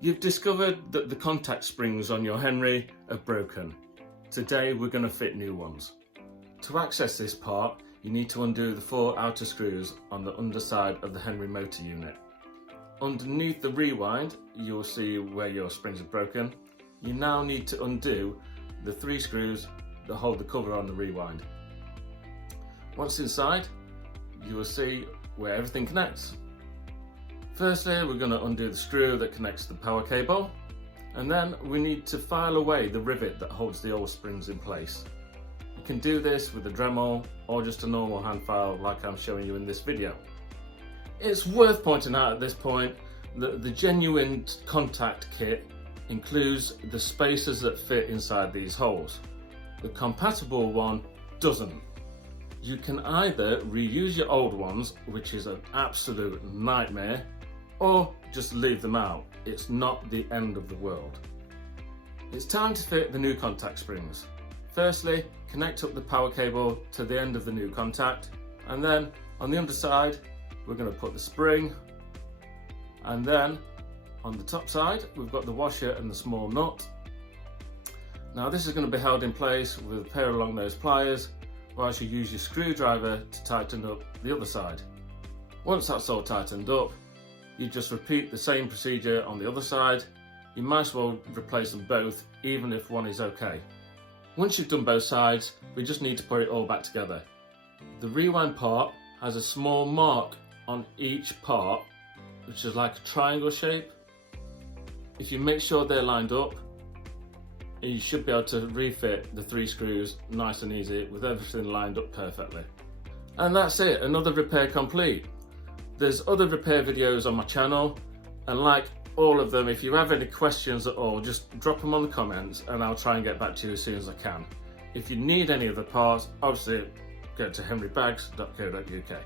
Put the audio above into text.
You've discovered that the contact springs on your Henry are broken. Today we're going to fit new ones. To access this part, you need to undo the 4 outer screws on the underside of the Henry motor unit. Underneath the rewind, you'll see where your springs are broken. You now need to undo the 3 screws that hold the cover on the rewind. Once inside, you will see where everything connects. Firstly, we're going to undo the screw that connects the power cable, and then we need to file away the rivet that holds the old springs in place. You can do this with a Dremel or just a normal hand file like I'm showing you in this video. It's worth pointing out at this point that the genuine contact kit includes the spacers that fit inside these holes. The compatible one doesn't. You can either reuse your old ones, which is an absolute nightmare, or just leave them out. It's not the end of the world. It's time to fit the new contact springs. Firstly, connect up the power cable to the end of the new contact, and then on the underside we're going to put the spring, and then on the top side we've got the washer and the small nut. Now this is going to be held in place with a pair of long nose pliers whilst you use your screwdriver to tighten up the other side. Once that's all tightened up, you just repeat the same procedure on the other side. You might as well replace them both, even if one is okay. Once you've done both sides, we just need to put it all back together. The rewind part has a small mark on each part, which is like a triangle shape. If you make sure they're lined up, you should be able to refit the 3 screws nice and easy with everything lined up perfectly. And that's it, another repair complete. There's other repair videos on my channel, and like all of them, if you have any questions at all, just drop them on the comments and I'll try and get back to you as soon as I can. If you need any of the parts, obviously go to henrybags.co.uk.